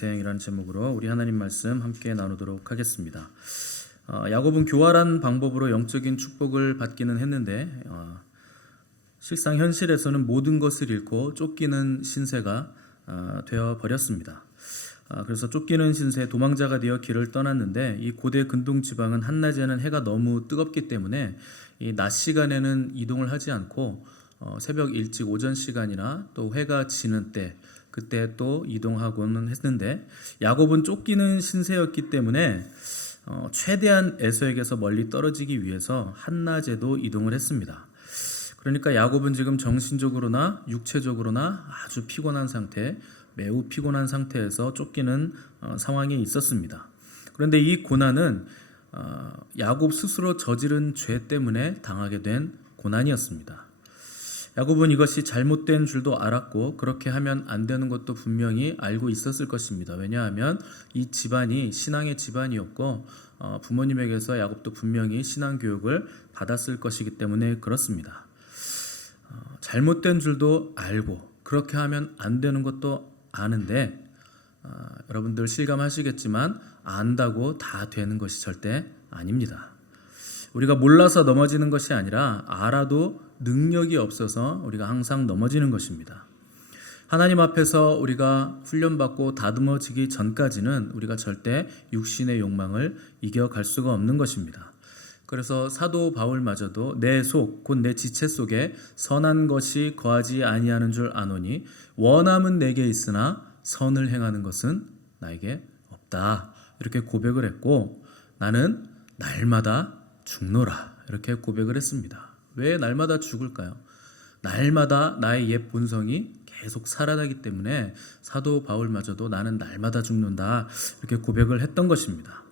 인생이라는 제목으로 우리 하나님 말씀 함께 나누도록 하겠습니다. 야곱은 교활한 방법으로 영적인 축복을 받기는 했는데 실상 현실에서는 모든 것을 잃고 쫓기는 신세가 되어 버렸습니다. 그래서 쫓기는 신세, 도망자가 되어 길을 떠났는데 이 고대 근동 지방은 한낮에는 해가 너무 뜨겁기 때문에 이 낮 시간에는 이동을 하지 않고 새벽 일찍 오전 시간이나 또 해가 지는 때 그때 또 이동하고는 했는데 야곱은 쫓기는 신세였기 때문에 최대한 에서에게서 멀리 떨어지기 위해서 한낮에도 이동을 했습니다. 그러니까 야곱은 지금 정신적으로나 육체적으로나 아주 피곤한 상태, 매우 피곤한 상태에서 쫓기는 상황에 있었습니다. 그런데 이 고난은 야곱 스스로 저지른 죄 때문에 당하게 된 고난이었습니다. 야곱은 이것이 잘못된 줄도 알았고 그렇게 하면 안 되는 것도 분명히 알고 있었을 것입니다. 왜냐하면 이 집안이 신앙의 집안이었고 부모님에게서 야곱도 분명히 신앙 교육을 받았을 것이기 때문에 그렇습니다. 잘못된 줄도 알고 그렇게 하면 안 되는 것도 아는데 여러분들 실감하시겠지만 안다고 다 되는 것이 절대 아닙니다. 우리가 몰라서 넘어지는 것이 아니라 알아도 능력이 없어서 우리가 항상 넘어지는 것입니다. 하나님 앞에서 우리가 훈련받고 다듬어지기 전까지는 우리가 절대 육신의 욕망을 이겨갈 수가 없는 것입니다. 그래서 사도 바울마저도 내 속 곧 내 지체 속에 선한 것이 거하지 아니하는 줄 아노니 원함은 내게 있으나 선을 행하는 것은 나에게 없다 이렇게 고백을 했고 나는 날마다 죽노라 이렇게 고백을 했습니다. 왜 날마다 죽을까요? 날마다 나의 옛 본성이 계속 살아나기 때문에 사도 바울마저도 나는 날마다 죽는다 이렇게 고백을 했던 것입니다.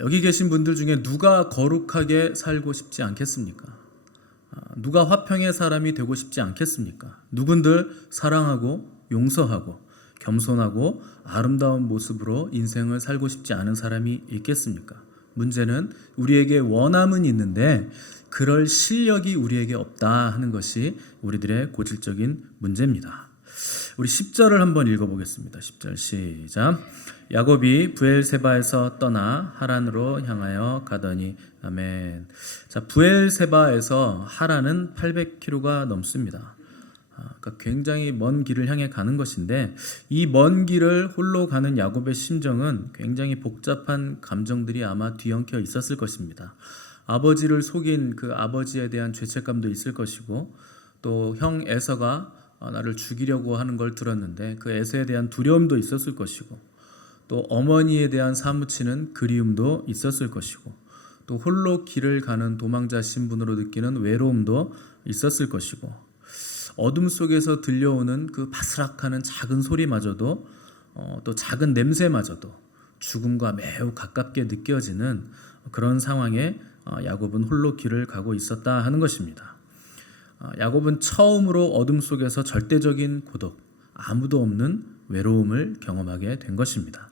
여기 계신 분들 중에 누가 거룩하게 살고 싶지 않겠습니까? 누가 화평의 사람이 되고 싶지 않겠습니까? 누군들 사랑하고 용서하고 겸손하고 아름다운 모습으로 인생을 살고 싶지 않은 사람이 있겠습니까? 문제는 우리에게 원함은 있는데 그럴 실력이 우리에게 없다 하는 것이 우리들의 고질적인 문제입니다. 우리 10절을 한번 읽어보겠습니다. 10절 시작. 야곱이 부엘세바에서 떠나 하란으로 향하여 가더니 아멘. 자, 부엘세바에서 하란은 800km가 넘습니다. 그러니까 굉장히 먼 길을 향해 가는 것인데 이 먼 길을 홀로 가는 야곱의 심정은 굉장히 복잡한 감정들이 아마 뒤엉켜 있었을 것입니다. 아버지를 속인 그 아버지에 대한 죄책감도 있을 것이고 또 형 에서가 나를 죽이려고 하는 걸 들었는데 그 에서에 대한 두려움도 있었을 것이고 또 어머니에 대한 사무치는 그리움도 있었을 것이고 또 홀로 길을 가는 도망자 신분으로 느끼는 외로움도 있었을 것이고 어둠 속에서 들려오는 그 바스락하는 작은 소리마저도 또 작은 냄새마저도 죽음과 매우 가깝게 느껴지는 그런 상황에 야곱은 홀로 길을 가고 있었다 하는 것입니다. 야곱은 처음으로 어둠 속에서 절대적인 고독, 아무도 없는 외로움을 경험하게 된 것입니다.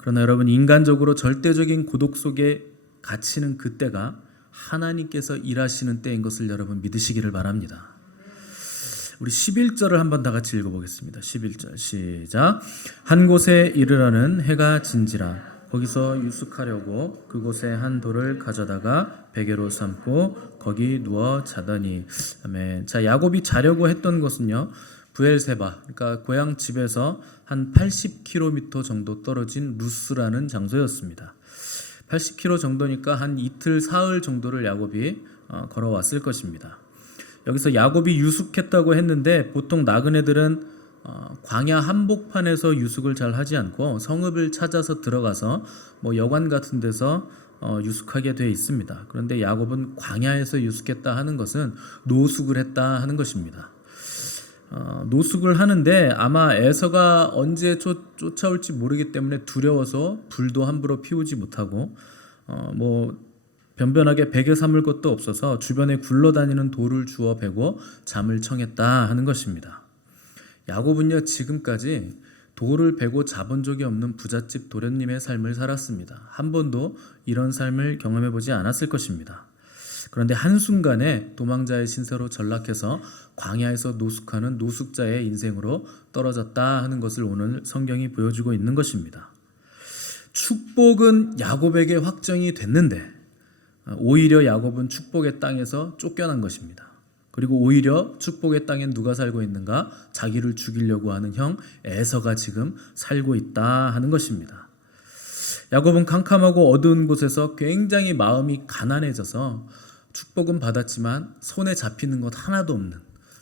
그러나 여러분 인간적으로 절대적인 고독 속에 갇히는 그때가 하나님께서 일하시는 때인 것을 여러분 믿으시기를 바랍니다. 우리 11절을 한번 다 같이 읽어보겠습니다. 11절 시작. 한 곳에 이르러는 해가 진지라 거기서 유숙하려고 그곳에 한 돌을 가져다가 베개로 삼고 거기 누워 자더니 아멘. 자, 야곱이 자려고 했던 것은요 부엘세바, 그러니까 고향 집에서 한 80km 정도 떨어진 루스라는 장소였습니다. 80km 정도니까 한 이틀 사흘 정도를 야곱이 걸어왔을 것입니다. 여기서 야곱이 유숙했다고 했는데 보통 나그네들은 광야 한복판에서 유숙을 잘 하지 않고 성읍을 찾아서 들어가서 뭐 여관 같은 데서 유숙하게 돼 있습니다. 그런데 야곱은 광야에서 유숙했다 하는 것은 노숙을 했다 하는 것입니다. 노숙을 하는데 아마 에서가 언제 쫓아올지 모르기 때문에 두려워서 불도 함부로 피우지 못하고 변변하게 베개 삼을 것도 없어서 주변에 굴러다니는 돌을 주워 베고 잠을 청했다 하는 것입니다. 야곱은요 지금까지 돌을 베고 자본 적이 없는 부잣집 도련님의 삶을 살았습니다. 한 번도 이런 삶을 경험해 보지 않았을 것입니다. 그런데 한순간에 도망자의 신세로 전락해서 광야에서 노숙하는 노숙자의 인생으로 떨어졌다 하는 것을 오늘 성경이 보여주고 있는 것입니다. 축복은 야곱에게 확정이 됐는데 오히려 야곱은 축복의 땅에서 쫓겨난 것입니다. 그리고 오히려 축복의 땅엔 누가 살고 있는가? 자기를 죽이려고 하는 형 에서가 지금 살고 있다 하는 것입니다. 야곱은 캄캄하고 어두운 곳에서 굉장히 마음이 가난해져서 축복은 받았지만 손에 잡히는 것 하나도 없는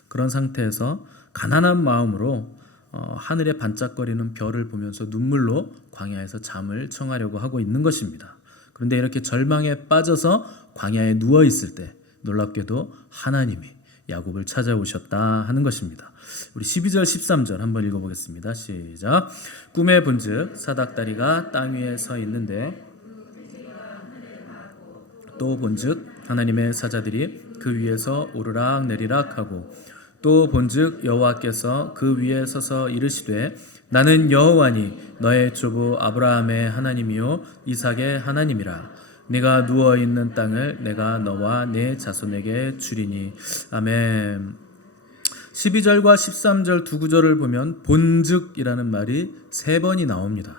그런 상태에서 가난한 마음으로 하늘에 반짝거리는 별을 보면서 눈물로 광야에서 잠을 청하려고 하고 있는 것입니다. 그런데 이렇게 절망에 빠져서 광야에 누워 있을 때 놀랍게도 하나님이 야곱을 찾아오셨다 하는 것입니다. 우리 12절 13절 한번 읽어보겠습니다. 시작. 꿈에 본즉 사닥다리가 땅 위에 서 있는데 또 본즉 하나님의 사자들이 그 위에서 오르락 내리락 하고 또 본즉 여호와께서 그 위에 서서 이르시되 나는 여호와니 너의 조부 아브라함의 하나님이요 이삭의 하나님이라. 네가 누워 있는 땅을 내가 너와 네 자손에게 주리니. 아멘. 12절과 13절 두 구절을 보면 본즉이라는 말이 3번이 나옵니다.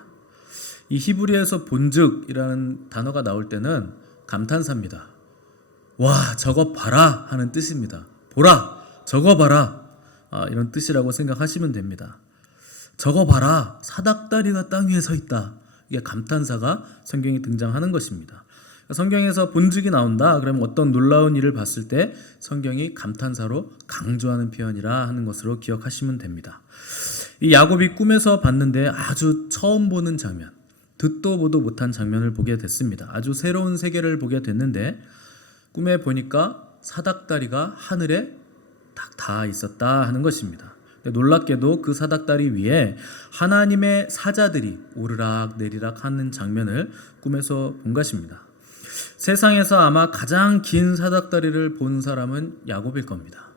이 히브리어에서 본즉이라는 단어가 나올 때는 감탄사입니다. 와, 저거 봐라 하는 뜻입니다. 보라, 저거 봐라, 이런 뜻이라고 생각하시면 됩니다. 저거 봐라, 사닥다리가 땅 위에 서 있다. 이게 감탄사가 성경에 등장하는 것입니다. 성경에서 본즉이 나온다 그러면 어떤 놀라운 일을 봤을 때 성경이 감탄사로 강조하는 표현이라 하는 것으로 기억하시면 됩니다. 이 야곱이 꿈에서 봤는데 아주 처음 보는 장면, 듣도 보도 못한 장면을 보게 됐습니다. 아주 새로운 세계를 보게 됐는데 꿈에 보니까 사닥다리가 하늘에 딱 닿아 있었다 하는 것입니다. 놀랍게도 그 사닥다리 위에 하나님의 사자들이 오르락 내리락 하는 장면을 꿈에서 본 것입니다. 세상에서 아마 가장 긴 사닥다리를 본 사람은 야곱일 겁니다.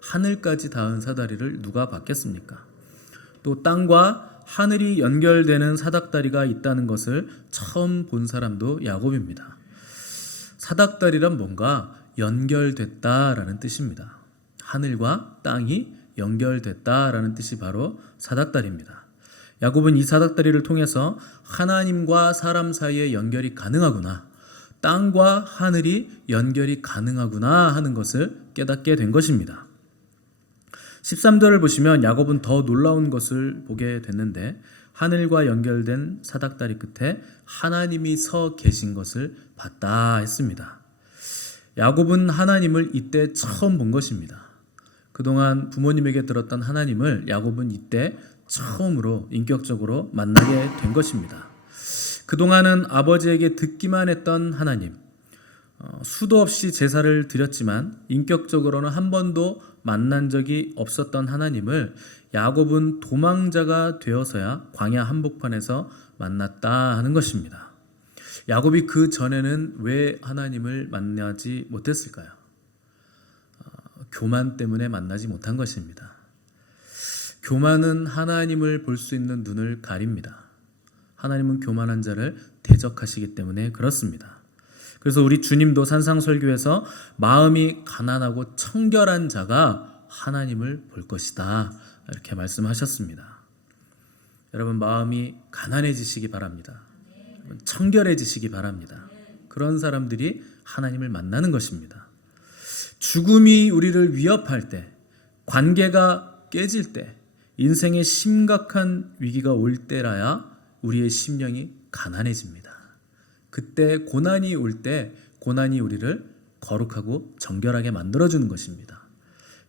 하늘까지 닿은 사다리를 누가 봤겠습니까? 또 땅과 하늘이 연결되는 사닥다리가 있다는 것을 처음 본 사람도 야곱입니다. 사닥다리란 뭔가 연결됐다라는 뜻입니다. 하늘과 땅이 연결됐다라는 뜻이 바로 사닥다리입니다. 야곱은 이 사닥다리를 통해서 하나님과 사람 사이의 연결이 가능하구나, 땅과 하늘이 연결이 가능하구나 하는 것을 깨닫게 된 것입니다. 13절을 보시면 야곱은 더 놀라운 것을 보게 됐는데 하늘과 연결된 사닥다리 끝에 하나님이 서 계신 것을 봤다 했습니다. 야곱은 하나님을 이때 처음 본 것입니다. 그동안 부모님에게 들었던 하나님을 야곱은 이때 처음으로 인격적으로 만나게 된 것입니다. 그동안은 아버지에게 듣기만 했던 하나님, 수도 없이 제사를 드렸지만 인격적으로는 한 번도 만난 적이 없었던 하나님을 야곱은 도망자가 되어서야 광야 한복판에서 만났다 하는 것입니다. 야곱이 그 전에는 왜 하나님을 만나지 못했을까요? 교만 때문에 만나지 못한 것입니다. 교만은 하나님을 볼 수 있는 눈을 가립니다. 하나님은 교만한 자를 대적하시기 때문에 그렇습니다. 그래서 우리 주님도 산상설교에서 마음이 가난하고 청결한 자가 하나님을 볼 것이다 이렇게 말씀하셨습니다. 여러분 마음이 가난해지시기 바랍니다. 청결해지시기 바랍니다. 그런 사람들이 하나님을 만나는 것입니다. 죽음이 우리를 위협할 때, 관계가 깨질 때, 인생의 심각한 위기가 올 때라야 우리의 심령이 가난해집니다. 그때 고난이 올 때 고난이 우리를 거룩하고 정결하게 만들어주는 것입니다.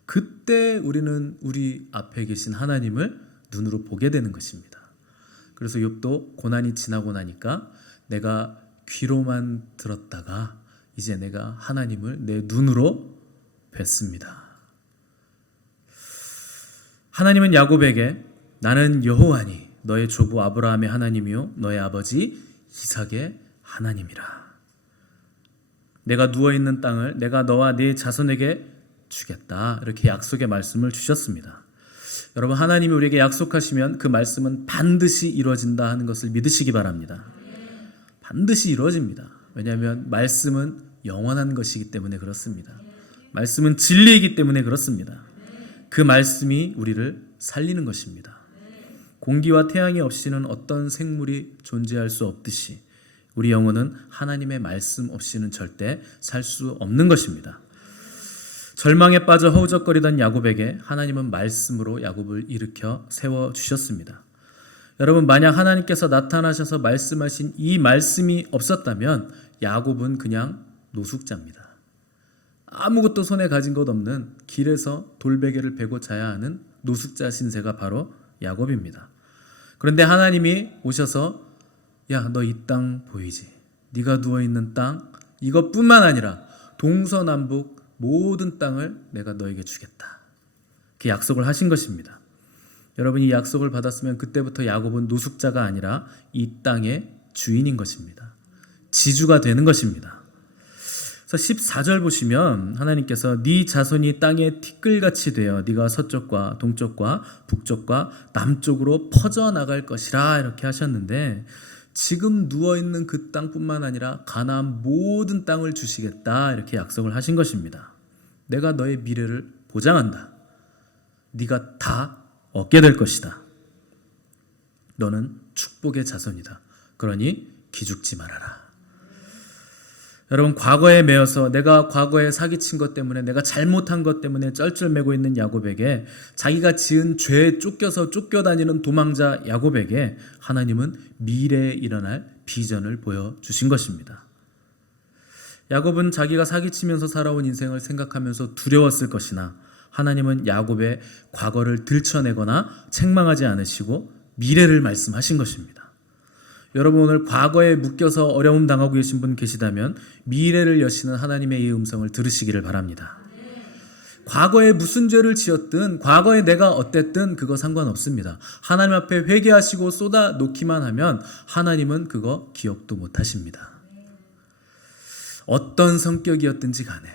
그때 우리는 우리 앞에 계신 하나님을 눈으로 보게 되는 것입니다. 그래서 욥도 고난이 지나고 나니까 내가 귀로만 들었다가 이제 내가 하나님을 내 눈으로 뵀습니다. 하나님은 야곱에게 나는 여호와니 너의 조부 아브라함의 하나님이요 너의 아버지 이삭의 하나님이라. 내가 누워있는 땅을 내가 너와 네 자손에게 주겠다. 이렇게 약속의 말씀을 주셨습니다. 여러분 하나님이 우리에게 약속하시면 그 말씀은 반드시 이루어진다 하는 것을 믿으시기 바랍니다. 반드시 이루어집니다. 왜냐하면 말씀은 영원한 것이기 때문에 그렇습니다. 말씀은 진리이기 때문에 그렇습니다. 그 말씀이 우리를 살리는 것입니다. 공기와 태양이 없이는 어떤 생물이 존재할 수 없듯이 우리 영혼은 하나님의 말씀 없이는 절대 살 수 없는 것입니다. 절망에 빠져 허우적거리던 야곱에게 하나님은 말씀으로 야곱을 일으켜 세워주셨습니다. 여러분, 만약 하나님께서 나타나셔서 말씀하신 이 말씀이 없었다면 야곱은 그냥 노숙자입니다. 아무것도 손에 가진 것 없는 길에서 돌베개를 베고 자야 하는 노숙자 신세가 바로 야곱입니다. 그런데 하나님이 오셔서 야, 너 이 땅 보이지? 네가 누워있는 땅, 이것뿐만 아니라 동서남북 모든 땅을 내가 너에게 주겠다. 그 약속을 하신 것입니다. 여러분이 이 약속을 받았으면 그때부터 야곱은 노숙자가 아니라 이 땅의 주인인 것입니다. 지주가 되는 것입니다. 그래서 14절 보시면 하나님께서 네 자손이 땅에 티끌같이 되어 네가 서쪽과 동쪽과 북쪽과 남쪽으로 퍼져나갈 것이라 이렇게 하셨는데 지금 누워있는 그 땅뿐만 아니라 가나안 모든 땅을 주시겠다 이렇게 약속을 하신 것입니다. 내가 너의 미래를 보장한다. 네가 다 얻게 될 것이다. 너는 축복의 자손이다. 그러니 기죽지 말아라. 여러분, 과거에 매여서 내가 과거에 사기친 것 때문에 내가 잘못한 것 때문에 쩔쩔매고 있는 야곱에게 자기가 지은 죄에 쫓겨서 쫓겨다니는 도망자 야곱에게 하나님은 미래에 일어날 비전을 보여주신 것입니다. 야곱은 자기가 사기치면서 살아온 인생을 생각하면서 두려웠을 것이나 하나님은 야곱의 과거를 들춰내거나 책망하지 않으시고 미래를 말씀하신 것입니다. 여러분, 오늘 과거에 묶여서 어려움 당하고 계신 분 계시다면 미래를 여시는 하나님의 이 음성을 들으시기를 바랍니다. 과거에 무슨 죄를 지었든 과거에 내가 어땠든 그거 상관없습니다. 하나님 앞에 회개하시고 쏟아 놓기만 하면 하나님은 그거 기억도 못 하십니다. 어떤 성격이었든지 간에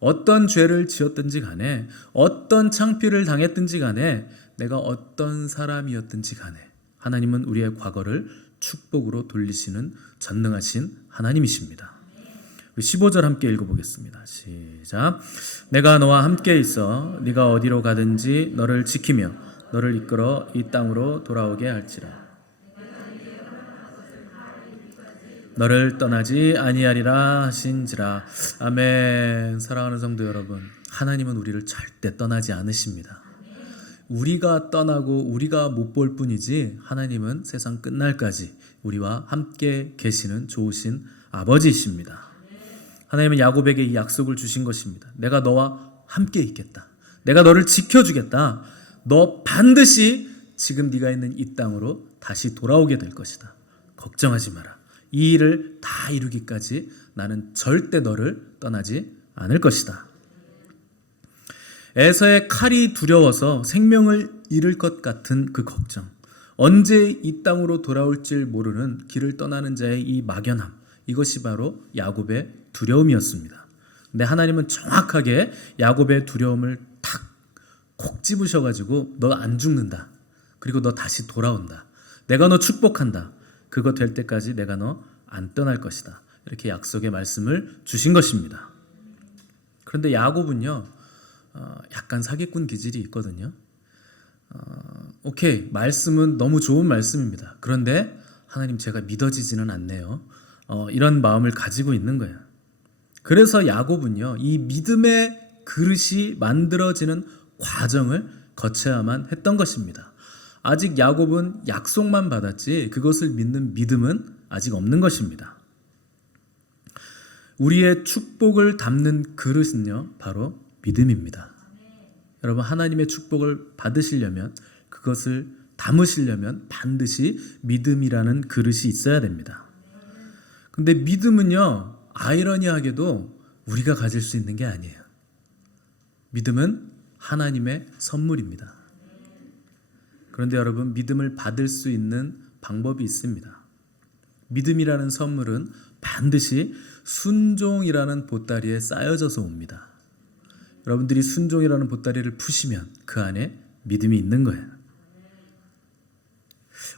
어떤 죄를 지었든지 간에 어떤 창피를 당했든지 간에 내가 어떤 사람이었든지 간에 하나님은 우리의 과거를 축복으로 돌리시는 전능하신 하나님이십니다. 15절 함께 읽어보겠습니다. 시작. 내가 너와 함께 있어 네가 어디로 가든지 너를 지키며 너를 이끌어 이 땅으로 돌아오게 할지라. 너를 떠나지 아니하리라 하신지라. 아멘. 사랑하는 성도 여러분, 하나님은 우리를 절대 떠나지 않으십니다. 우리가 떠나고 우리가 못 볼 뿐이지 하나님은 세상 끝날까지 우리와 함께 계시는 좋으신 아버지이십니다. 하나님은 야곱에게 이 약속을 주신 것입니다. 내가 너와 함께 있겠다. 내가 너를 지켜주겠다. 너 반드시 지금 네가 있는 이 땅으로 다시 돌아오게 될 것이다. 걱정하지 마라. 이 일을 다 이루기까지 나는 절대 너를 떠나지 않을 것이다. 에서의 칼이 두려워서 생명을 잃을 것 같은 그 걱정, 언제 이 땅으로 돌아올지 모르는 길을 떠나는 자의 이 막연함, 이것이 바로 야곱의 두려움이었습니다. 근데 하나님은 정확하게 야곱의 두려움을 탁 콕 집으셔가지고 너 안 죽는다. 그리고 너 다시 돌아온다. 내가 너 축복한다. 그거 될 때까지 내가 너 안 떠날 것이다. 이렇게 약속의 말씀을 주신 것입니다. 그런데 야곱은요, 약간 사기꾼 기질이 있거든요. 오케이, 말씀은 너무 좋은 말씀입니다. 그런데 하나님 제가 믿어지지는 않네요. 이런 마음을 가지고 있는 거예요. 그래서 야곱은요, 이 믿음의 그릇이 만들어지는 과정을 거쳐야만 했던 것입니다. 아직 야곱은 약속만 받았지 그것을 믿는 믿음은 아직 없는 것입니다. 우리의 축복을 담는 그릇은요, 바로 믿음입니다. 여러분, 하나님의 축복을 받으시려면, 그것을 담으시려면 반드시 믿음이라는 그릇이 있어야 됩니다. 근데 믿음은요, 아이러니하게도 우리가 가질 수 있는 게 아니에요. 믿음은 하나님의 선물입니다. 그런데 여러분, 믿음을 받을 수 있는 방법이 있습니다. 믿음이라는 선물은 반드시 순종이라는 보따리에 쌓여져서 옵니다. 여러분들이 순종이라는 보따리를 푸시면 그 안에 믿음이 있는 거예요.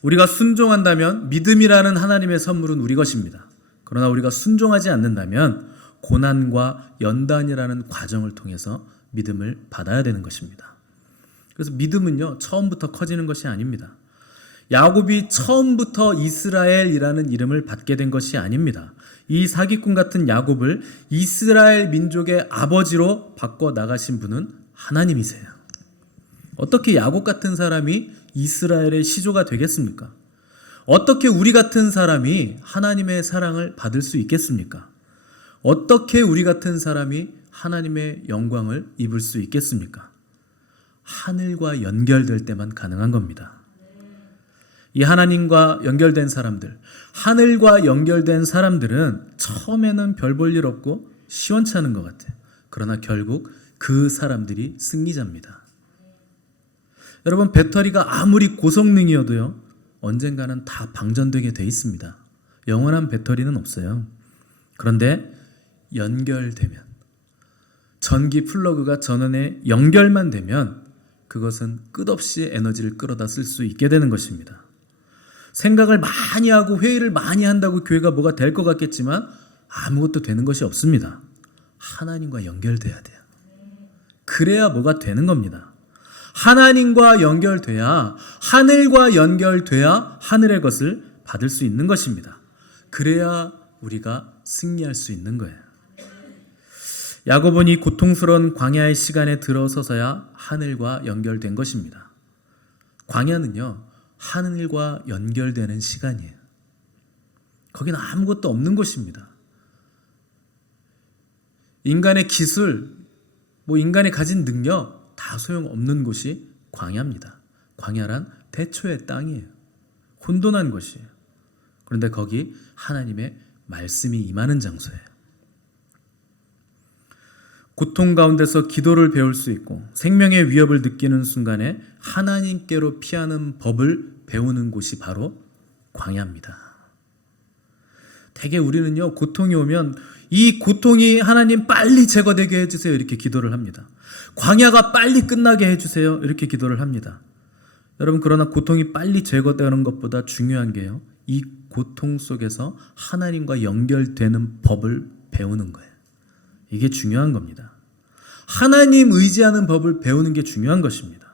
우리가 순종한다면 믿음이라는 하나님의 선물은 우리 것입니다. 그러나 우리가 순종하지 않는다면 고난과 연단이라는 과정을 통해서 믿음을 받아야 되는 것입니다. 그래서 믿음은요, 처음부터 커지는 것이 아닙니다. 야곱이 처음부터 이스라엘이라는 이름을 받게 된 것이 아닙니다. 이 사기꾼 같은 야곱을 이스라엘 민족의 아버지로 바꿔 나가신 분은 하나님이세요. 어떻게 야곱 같은 사람이 이스라엘의 시조가 되겠습니까? 어떻게 우리 같은 사람이 하나님의 사랑을 받을 수 있겠습니까? 어떻게 우리 같은 사람이 하나님의 영광을 입을 수 있겠습니까? 하늘과 연결될 때만 가능한 겁니다. 이 하나님과 연결된 사람들, 하늘과 연결된 사람들은 처음에는 별 볼 일 없고 시원찮은 것 같아요. 그러나 결국 그 사람들이 승리자입니다. 여러분, 배터리가 아무리 고성능이어도요, 언젠가는 다 방전되게 돼 있습니다. 영원한 배터리는 없어요. 그런데 연결되면, 전기 플러그가 전원에 연결만 되면 그것은 끝없이 에너지를 끌어다 쓸 수 있게 되는 것입니다. 생각을 많이 하고 회의를 많이 한다고 교회가 뭐가 될 것 같겠지만 아무것도 되는 것이 없습니다. 하나님과 연결돼야 돼요. 그래야 뭐가 되는 겁니다. 하나님과 연결돼야, 하늘과 연결돼야 하늘의 것을 받을 수 있는 것입니다. 그래야 우리가 승리할 수 있는 거예요. 야곱은 이 고통스러운 광야의 시간에 들어서서야 하늘과 연결된 것입니다. 광야는요, 하늘과 연결되는 시간이에요. 거기는 아무것도 없는 곳입니다. 인간의 기술, 인간이 가진 능력 다 소용없는 곳이 광야입니다. 광야란 대초의 땅이에요. 혼돈한 곳이에요. 그런데 거기 하나님의 말씀이 임하는 장소예요. 고통 가운데서 기도를 배울 수 있고 생명의 위협을 느끼는 순간에 하나님께로 피하는 법을 배우는 곳이 바로 광야입니다. 대개 우리는요, 고통이 오면 이 고통이 하나님 빨리 제거되게 해주세요 이렇게 기도를 합니다. 광야가 빨리 끝나게 해주세요 이렇게 기도를 합니다. 여러분, 그러나 고통이 빨리 제거되는 것보다 중요한 게요, 이 고통 속에서 하나님과 연결되는 법을 배우는 거예요. 이게 중요한 겁니다. 하나님 의지하는 법을 배우는 게 중요한 것입니다.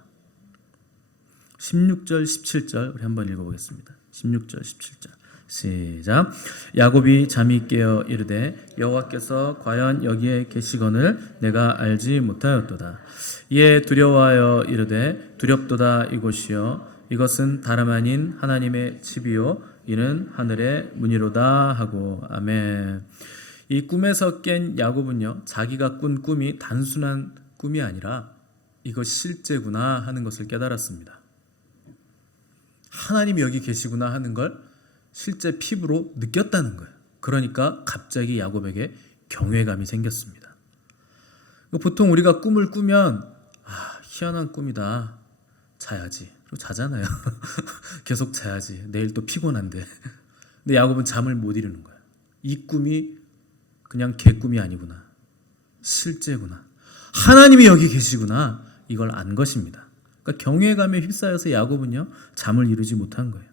16절, 17절 우리 한번 읽어보겠습니다. 16절, 17절 시작. 야곱이 잠이 깨어 이르되 여호와께서 과연 여기에 계시거늘 내가 알지 못하였도다. 이에 두려워하여 이르되 두렵도다 이곳이요 이것은 다름 아닌 하나님의 집이요 이는 하늘의 문이로다 하고. 아멘. 이 꿈에서 깬 야곱은요, 자기가 꾼 꿈이 단순한 꿈이 아니라 이것 실제구나 하는 것을 깨달았습니다. 하나님이 여기 계시구나 하는 걸 실제 피부로 느꼈다는 거예요. 그러니까 갑자기 야곱에게 경외감이 생겼습니다. 보통 우리가 꿈을 꾸면 희한한 꿈이다, 자야지. 그리고 자잖아요. 계속 자야지. 내일 또 피곤한데. 근데 야곱은 잠을 못 이루는 거예요. 이 꿈이 그냥 개꿈이 아니구나, 실제구나, 하나님이 여기 계시구나, 이걸 안 것입니다. 그러니까 경외감에 휩싸여서 야곱은요, 잠을 이루지 못한 거예요.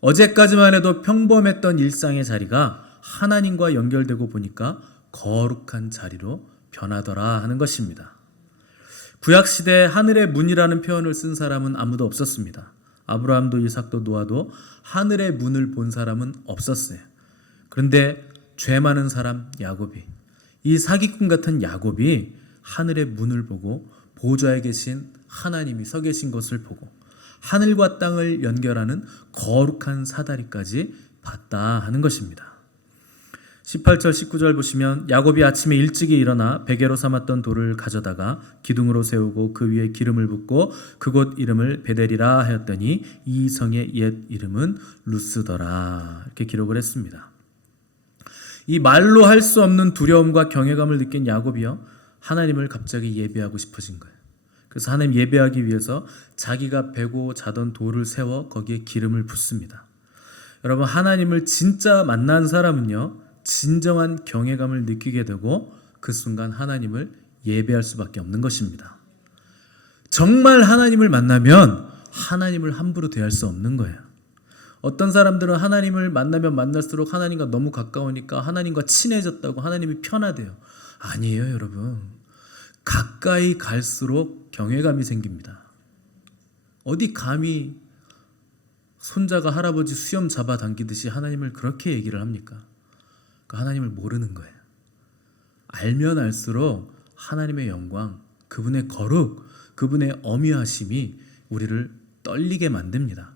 어제까지만 해도 평범했던 일상의 자리가 하나님과 연결되고 보니까 거룩한 자리로 변하더라 하는 것입니다. 구약시대에 하늘의 문이라는 표현을 쓴 사람은 아무도 없었습니다. 아브라함도 이삭도 노아도 하늘의 문을 본 사람은 없었어요. 그런데 죄 많은 사람 야곱이, 이 사기꾼 같은 야곱이 하늘의 문을 보고 보좌에 계신 하나님이 서 계신 것을 보고 하늘과 땅을 연결하는 거룩한 사다리까지 봤다 하는 것입니다. 18절 19절 보시면 야곱이 아침에 일찍이 일어나 베개로 삼았던 돌을 가져다가 기둥으로 세우고 그 위에 기름을 붓고 그곳 이름을 베델이라 하였더니 이 성의 옛 이름은 루스더라 이렇게 기록을 했습니다. 이 말로 할 수 없는 두려움과 경외감을 느낀 야곱이요, 하나님을 갑자기 예배하고 싶어진 거예요. 그래서 하나님 예배하기 위해서 자기가 베고 자던 돌을 세워 거기에 기름을 붓습니다. 여러분, 하나님을 진짜 만난 사람은요, 진정한 경외감을 느끼게 되고 그 순간 하나님을 예배할 수밖에 없는 것입니다. 정말 하나님을 만나면 하나님을 함부로 대할 수 없는 거예요. 어떤 사람들은 하나님을 만나면 만날수록 하나님과 너무 가까우니까 하나님과 친해졌다고 하나님이 편하대요. 아니에요, 여러분. 가까이 갈수록 경외감이 생깁니다. 어디 감히 손자가 할아버지 수염 잡아당기듯이 하나님을 그렇게 얘기를 합니까? 그러니까 하나님을 모르는 거예요. 알면 알수록 하나님의 영광, 그분의 거룩, 그분의 어미하심이 우리를 떨리게 만듭니다.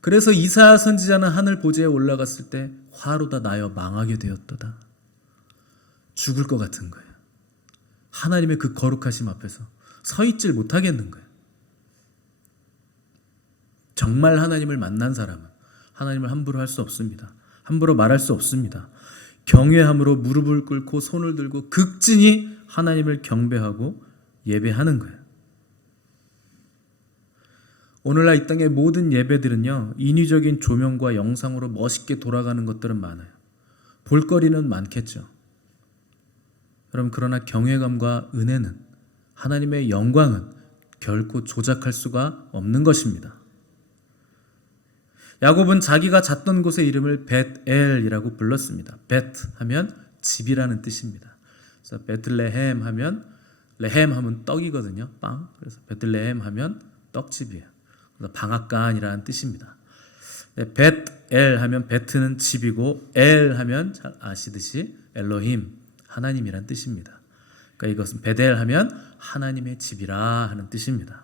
그래서 이사야 선지자는 하늘 보좌에 올라갔을 때 화로다 나여 망하게 되었도다. 죽을 것 같은 거예요. 하나님의 그 거룩하심 앞에서 서 있질 못하겠는 거예요. 정말 하나님을 만난 사람은 하나님을 함부로 할 수 없습니다. 함부로 말할 수 없습니다. 경외함으로 무릎을 꿇고 손을 들고 극진히 하나님을 경배하고 예배하는 거예요. 오늘날 이 땅의 모든 예배들은요, 인위적인 조명과 영상으로 멋있게 돌아가는 것들은 많아요. 볼거리는 많겠죠. 여러분, 그러나 경외감과 은혜는, 하나님의 영광은 결코 조작할 수가 없는 것입니다. 야곱은 자기가 잤던 곳의 이름을 벳엘이라고 불렀습니다. 벳 하면 집이라는 뜻입니다. 그래서 베틀레헴 하면, 레헴 하면 떡이거든요. 빵. 그래서 베틀레헴 하면 떡집이에요. 그래서 방앗간이라는 뜻입니다. 벳엘 하면 베트는 집이고 엘 하면 잘 아시듯이 엘로힘, 하나님이란 뜻입니다. 그러니까 이것은 베델 하면 하나님의 집이라 하는 뜻입니다.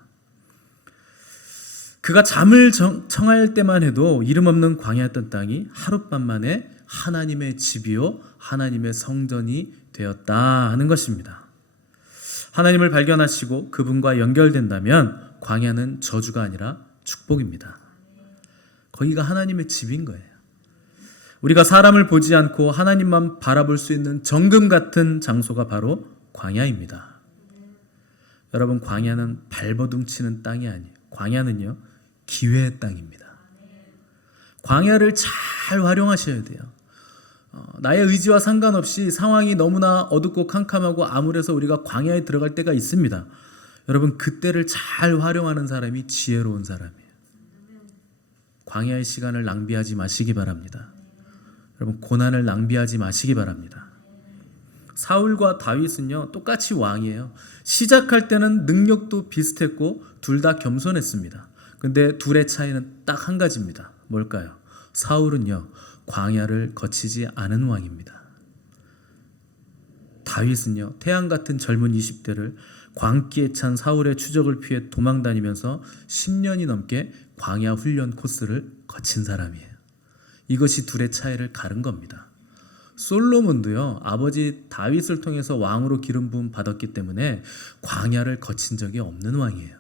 그가 잠을 청할 때만 해도 이름 없는 광야였던 땅이 하룻밤 만에 하나님의 집이요 하나님의 성전이 되었다 하는 것입니다. 하나님을 발견하시고 그분과 연결된다면 광야는 저주가 아니라 축복입니다. 거기가 하나님의 집인 거예요. 우리가 사람을 보지 않고 하나님만 바라볼 수 있는 정금 같은 장소가 바로 광야입니다. 여러분, 광야는 발버둥 치는 땅이 아니에요. 광야는요, 기회의 땅입니다. 광야를 잘 활용하셔야 돼요. 나의 의지와 상관없이 상황이 너무나 어둡고 캄캄하고 암울해서 우리가 광야에 들어갈 때가 있습니다. 여러분, 그때를 잘 활용하는 사람이 지혜로운 사람이에요. 광야의 시간을 낭비하지 마시기 바랍니다. 여러분, 고난을 낭비하지 마시기 바랍니다. 사울과 다윗은요, 똑같이 왕이에요. 시작할 때는 능력도 비슷했고 둘 다 겸손했습니다. 근데 둘의 차이는 딱 한 가지입니다. 뭘까요? 사울은요, 광야를 거치지 않은 왕입니다. 다윗은요, 태양 같은 젊은 20대를 광기에 찬 사울의 추적을 피해 도망다니면서 10년이 넘게 광야 훈련 코스를 거친 사람이에요. 이것이 둘의 차이를 가른 겁니다. 솔로몬도요, 아버지 다윗을 통해서 왕으로 기름 부음 받았기 때문에 광야를 거친 적이 없는 왕이에요.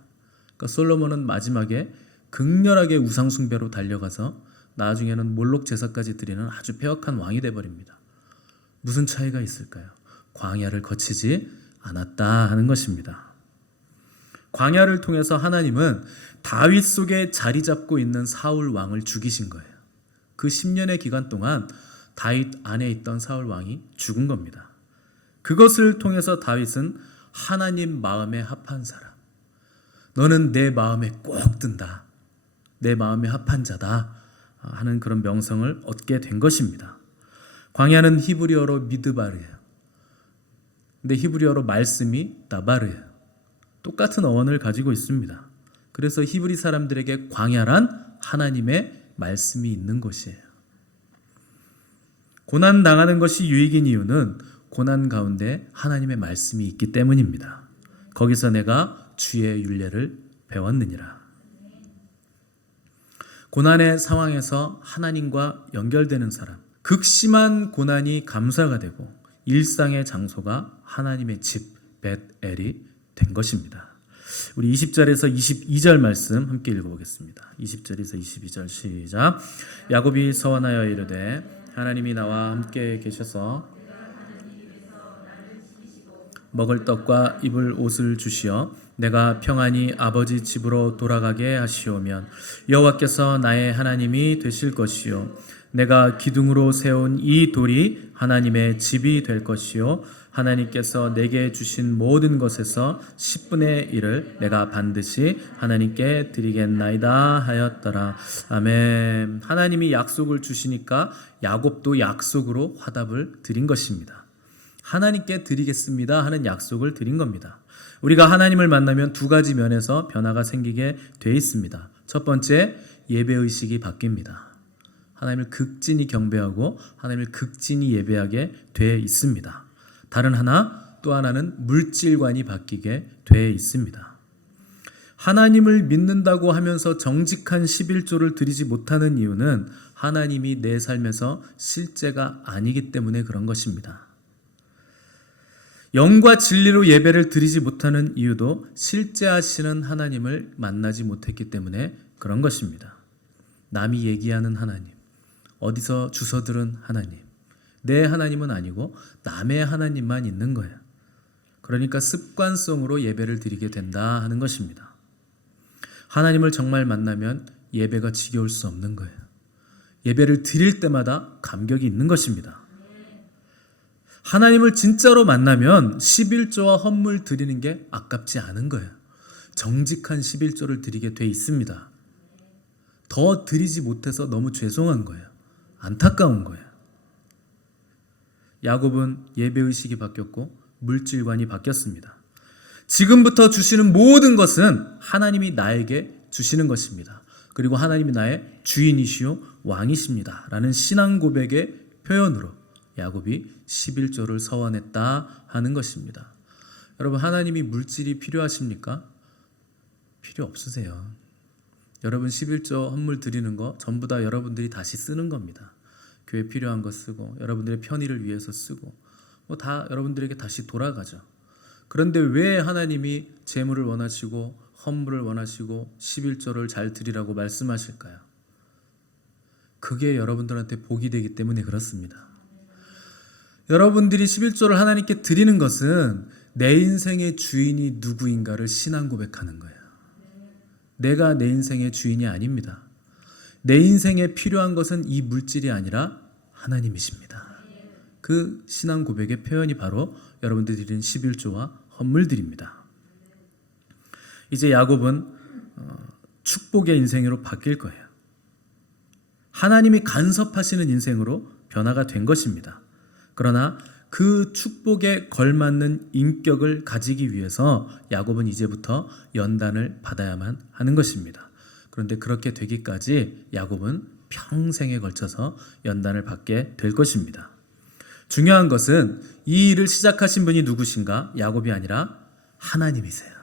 그러니까 솔로몬은 마지막에 극렬하게 우상 숭배로 달려가서 나중에는 몰록 제사까지 드리는 아주 패역한 왕이 되어버립니다. 무슨 차이가 있을까요? 광야를 거치지 않았다 하는 것입니다. 광야를 통해서 하나님은 다윗 속에 자리 잡고 있는 사울 왕을 죽이신 거예요. 그 10년의 기간 동안 다윗 안에 있던 사울 왕이 죽은 겁니다. 그것을 통해서 다윗은 하나님 마음에 합한 사람, 너는 내 마음에 꼭 든다, 내 마음에 합한 자다 하는 그런 명성을 얻게 된 것입니다. 광야는 히브리어로 미드바르예요. 근데 히브리어로 말씀이 다바르예요. 똑같은 어원을 가지고 있습니다. 그래서 히브리 사람들에게 광야란 하나님의 말씀이 있는 곳이에요. 고난 당하는 것이 유익인 이유는 고난 가운데 하나님의 말씀이 있기 때문입니다. 거기서 내가 주의 율례를 배웠느니라. 고난의 상황에서 하나님과 연결되는 사람, 극심한 고난이 감사가 되고 일상의 장소가 하나님의 집 벳엘이 된 것입니다. 우리 20절에서 22절 말씀 함께 읽어보겠습니다. 20절에서 22절 시작. 야곱이 서원하여 이르되 하나님이 나와 함께 계셔서 먹을 떡과 입을 옷을 주시어 내가 평안히 아버지 집으로 돌아가게 하시오면 여호와께서 나의 하나님이 되실 것이요 내가 기둥으로 세운 이 돌이 하나님의 집이 될 것이요 하나님께서 내게 주신 모든 것에서 10분의 1을 내가 반드시 하나님께 드리겠나이다 하였더라. 아멘. 하나님이 약속을 주시니까 야곱도 약속으로 화답을 드린 것입니다. 하나님께 드리겠습니다 하는 약속을 드린 겁니다. 우리가 하나님을 만나면 두 가지 면에서 변화가 생기게 돼 있습니다. 첫 번째, 예배의식이 바뀝니다. 하나님을 극진히 경배하고 하나님을 극진히 예배하게 돼 있습니다. 다른 하나, 또 하나는 물질관이 바뀌게 돼 있습니다. 하나님을 믿는다고 하면서 정직한 11조를 드리지 못하는 이유는 하나님이 내 삶에서 실제가 아니기 때문에 그런 것입니다. 영과 진리로 예배를 드리지 못하는 이유도 실제하시는 하나님을 만나지 못했기 때문에 그런 것입니다. 남이 얘기하는 하나님, 어디서 주워 들은 하나님, 내 하나님은 아니고 남의 하나님만 있는 거예요. 그러니까 습관성으로 예배를 드리게 된다 하는 것입니다. 하나님을 정말 만나면 예배가 지겨울 수 없는 거예요. 예배를 드릴 때마다 감격이 있는 것입니다. 하나님을 진짜로 만나면 11조와 헌물 드리는 게 아깝지 않은 거예요. 정직한 11조를 드리게 돼 있습니다. 더 드리지 못해서 너무 죄송한 거예요. 안타까운 거예요. 야곱은 예배의식이 바뀌었고 물질관이 바뀌었습니다. 지금부터 주시는 모든 것은 하나님이 나에게 주시는 것입니다. 그리고 하나님이 나의 주인이시오 왕이십니다 라는 신앙 고백의 표현으로 야곱이 11조를 서원했다 하는 것입니다. 여러분, 하나님이 물질이 필요하십니까? 필요 없으세요. 여러분 11조 헌물 드리는 거 전부 다 여러분들이 다시 쓰는 겁니다. 교회 필요한 거 쓰고 여러분들의 편의를 위해서 쓰고 뭐 다 여러분들에게 다시 돌아가죠. 그런데 왜 하나님이 재물을 원하시고 헌물을 원하시고 11조를 잘 드리라고 말씀하실까요? 그게 여러분들한테 복이 되기 때문에 그렇습니다. 여러분들이 11조를 하나님께 드리는 것은 내 인생의 주인이 누구인가를 신앙 고백하는 거예요. 내가 내 인생의 주인이 아닙니다. 내 인생에 필요한 것은 이 물질이 아니라 하나님이십니다. 그 신앙 고백의 표현이 바로 여러분들이 드린 11조와 헌물들입니다. 이제 야곱은 축복의 인생으로 바뀔 거예요. 하나님이 간섭하시는 인생으로 변화가 된 것입니다. 그러나 그 축복에 걸맞는 인격을 가지기 위해서 야곱은 이제부터 연단을 받아야만 하는 것입니다. 그런데 그렇게 되기까지 야곱은 평생에 걸쳐서 연단을 받게 될 것입니다. 중요한 것은 이 일을 시작하신 분이 누구신가? 야곱이 아니라 하나님이세요.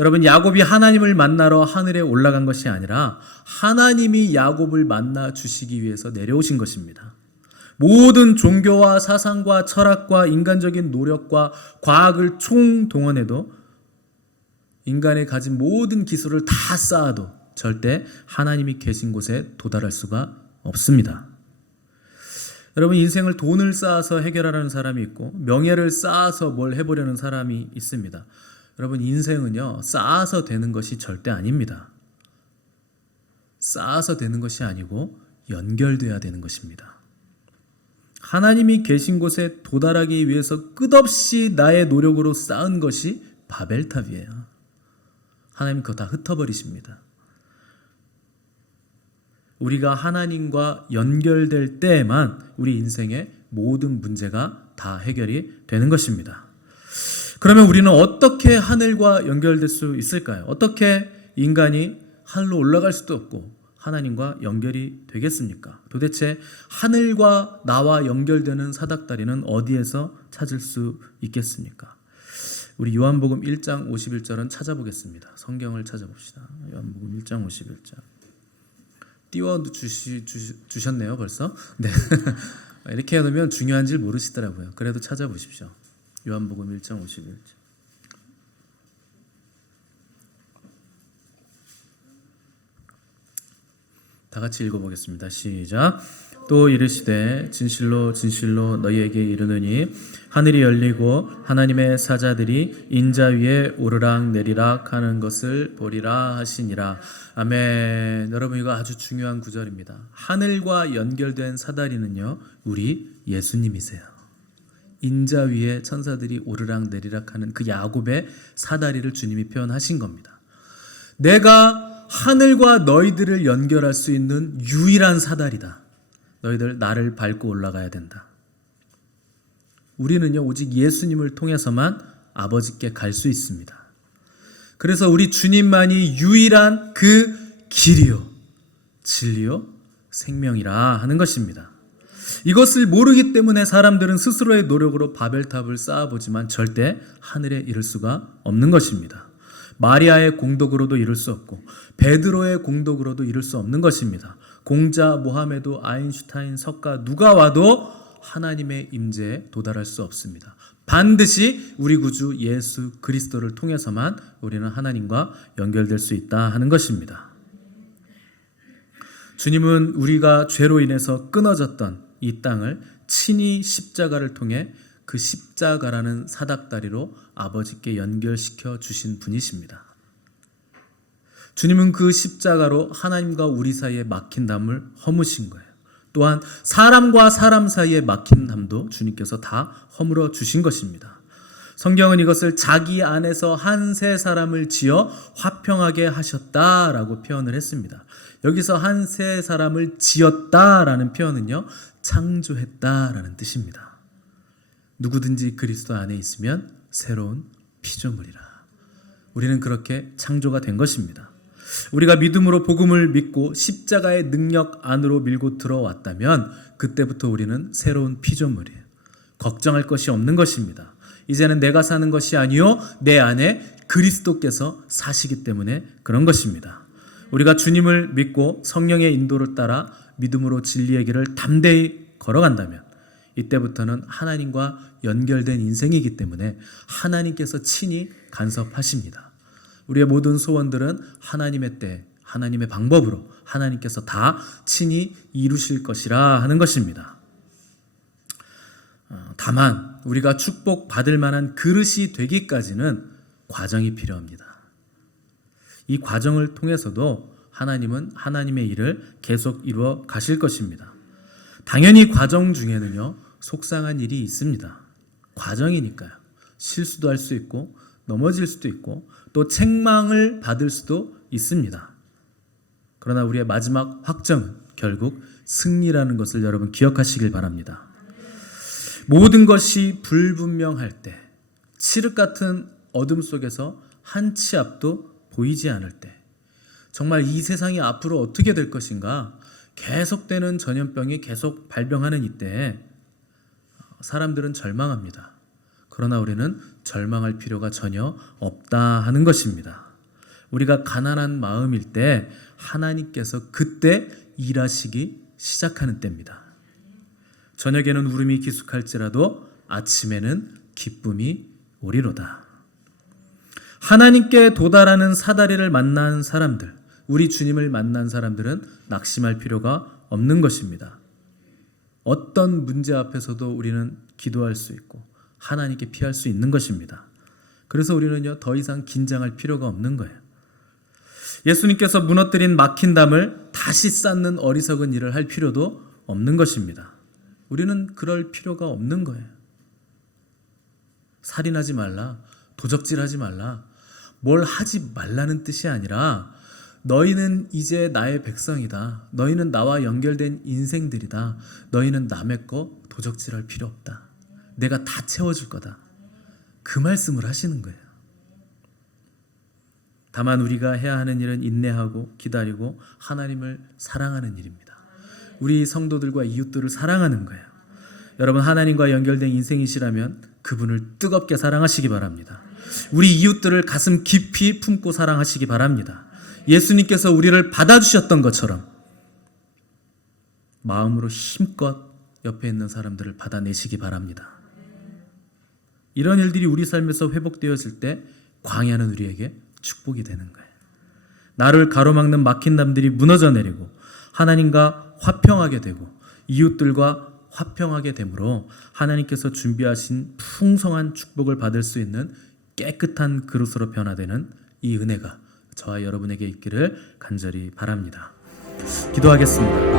여러분, 야곱이 하나님을 만나러 하늘에 올라간 것이 아니라 하나님이 야곱을 만나 주시기 위해서 내려오신 것입니다. 모든 종교와 사상과 철학과 인간적인 노력과 과학을 총동원해도 인간이 가진 모든 기술을 다 쌓아도 절대 하나님이 계신 곳에 도달할 수가 없습니다. 여러분, 인생을 돈을 쌓아서 해결하려는 사람이 있고 명예를 쌓아서 뭘 해보려는 사람이 있습니다. 여러분, 인생은요, 쌓아서 되는 것이 절대 아닙니다. 쌓아서 되는 것이 아니고 연결돼야 되는 것입니다. 하나님이 계신 곳에 도달하기 위해서 끝없이 나의 노력으로 쌓은 것이 바벨탑이에요. 하나님 그거 다 흩어버리십니다. 우리가 하나님과 연결될 때에만 우리 인생의 모든 문제가 다 해결이 되는 것입니다. 그러면 우리는 어떻게 하늘과 연결될 수 있을까요? 어떻게 인간이 하늘로 올라갈 수도 없고 하나님과 연결이 되겠습니까? 도대체 하늘과 나와 연결되는 사닥다리는 어디에서 찾을 수 있겠습니까? 우리 요한복음 1장 51절은 찾아보겠습니다. 성경을 찾아봅시다. 요한복음 1장 51절. 띄워주셨네요 벌써. 네. 이렇게 해놓으면 중요한지 모르시더라고요. 그래도 찾아보십시오. 요한복음 1장 51절. 다 같이 읽어보겠습니다. 시작. 또 이르시되 진실로 진실로 너희에게 이르노니 하늘이 열리고 하나님의 사자들이 인자 위에 오르락 내리락 하는 것을 보리라 하시니라. 아멘. 여러분, 이거 아주 중요한 구절입니다. 하늘과 연결된 사다리는요, 우리 예수님이세요. 인자 위에 천사들이 오르락 내리락 하는 그 야곱의 사다리를 주님이 표현하신 겁니다. 내가 하늘과 너희들을 연결할 수 있는 유일한 사다리다. 너희들 나를 밟고 올라가야 된다. 우리는요, 오직 예수님을 통해서만 아버지께 갈 수 있습니다. 그래서 우리 주님만이 유일한 그 길이요, 진리요, 생명이라 하는 것입니다. 이것을 모르기 때문에 사람들은 스스로의 노력으로 바벨탑을 쌓아보지만 절대 하늘에 이를 수가 없는 것입니다. 마리아의 공덕으로도 이룰 수 없고 베드로의 공덕으로도 이룰 수 없는 것입니다. 공자, 모하메드, 아인슈타인, 석가 누가 와도 하나님의 임재에 도달할 수 없습니다. 반드시 우리 구주 예수 그리스도를 통해서만 우리는 하나님과 연결될 수 있다 하는 것입니다. 주님은 우리가 죄로 인해서 끊어졌던 이 땅을 친히 십자가를 통해 그 십자가라는 사닥다리로 아버지께 연결시켜 주신 분이십니다. 주님은 그 십자가로 하나님과 우리 사이에 막힌 담을 허무신 거예요. 또한 사람과 사람 사이에 막힌 담도 주님께서 다 허물어 주신 것입니다. 성경은 이것을 자기 안에서 한 세 사람을 지어 화평하게 하셨다라고 표현을 했습니다. 여기서 한 세 사람을 지었다라는 표현은요, 창조했다라는 뜻입니다. 누구든지 그리스도 안에 있으면 새로운 피조물이라. 우리는 그렇게 창조가 된 것입니다. 우리가 믿음으로 복음을 믿고 십자가의 능력 안으로 밀고 들어왔다면 그때부터 우리는 새로운 피조물이에요. 걱정할 것이 없는 것입니다. 이제는 내가 사는 것이 아니요 내 안에 그리스도께서 사시기 때문에 그런 것입니다. 우리가 주님을 믿고 성령의 인도를 따라 믿음으로 진리의 길을 담대히 걸어간다면 이때부터는 하나님과 연결된 인생이기 때문에 하나님께서 친히 간섭하십니다. 우리의 모든 소원들은 하나님의 때, 하나님의 방법으로 하나님께서 다 친히 이루실 것이라 하는 것입니다. 다만 우리가 축복받을 만한 그릇이 되기까지는 과정이 필요합니다. 이 과정을 통해서도 하나님은 하나님의 일을 계속 이루어 가실 것입니다. 당연히 과정 중에는요, 속상한 일이 있습니다. 과정이니까요. 실수도 할 수 있고 넘어질 수도 있고 또 책망을 받을 수도 있습니다. 그러나 우리의 마지막 확정은 결국 승리라는 것을 여러분 기억하시길 바랍니다. 모든 것이 불분명할 때, 칠흑 같은 어둠 속에서 한 치 앞도 보이지 않을 때, 정말 이 세상이 앞으로 어떻게 될 것인가 계속되는 전염병이 계속 발병하는 이때에 사람들은 절망합니다. 그러나 우리는 절망할 필요가 전혀 없다 하는 것입니다. 우리가 가난한 마음일 때 하나님께서 그때 일하시기 시작하는 때입니다. 저녁에는 울음이 기숙할지라도 아침에는 기쁨이 오리로다. 하나님께 도달하는 사다리를 만난 사람들, 우리 주님을 만난 사람들은 낙심할 필요가 없는 것입니다. 어떤 문제 앞에서도 우리는 기도할 수 있고 하나님께 피할 수 있는 것입니다. 그래서 우리는요, 더 이상 긴장할 필요가 없는 거예요. 예수님께서 무너뜨린 막힌 담을 다시 쌓는 어리석은 일을 할 필요도 없는 것입니다. 우리는 그럴 필요가 없는 거예요. 살인하지 말라, 도적질하지 말라, 뭘 하지 말라는 뜻이 아니라 너희는 이제 나의 백성이다. 너희는 나와 연결된 인생들이다. 너희는 남의 거 도적질할 필요 없다. 내가 다 채워줄 거다. 그 말씀을 하시는 거예요. 다만 우리가 해야 하는 일은 인내하고 기다리고 하나님을 사랑하는 일입니다. 우리 성도들과 이웃들을 사랑하는 거예요. 여러분, 하나님과 연결된 인생이시라면 그분을 뜨겁게 사랑하시기 바랍니다. 우리 이웃들을 가슴 깊이 품고 사랑하시기 바랍니다. 예수님께서 우리를 받아주셨던 것처럼 마음으로 힘껏 옆에 있는 사람들을 받아내시기 바랍니다. 이런 일들이 우리 삶에서 회복되어질 때 광야는 우리에게 축복이 되는 거예요. 나를 가로막는 막힌 담들이 무너져 내리고 하나님과 화평하게 되고 이웃들과 화평하게 되므로 하나님께서 준비하신 풍성한 축복을 받을 수 있는 깨끗한 그릇으로 변화되는 이 은혜가 저와 여러분에게 있기를 간절히 바랍니다. 기도하겠습니다.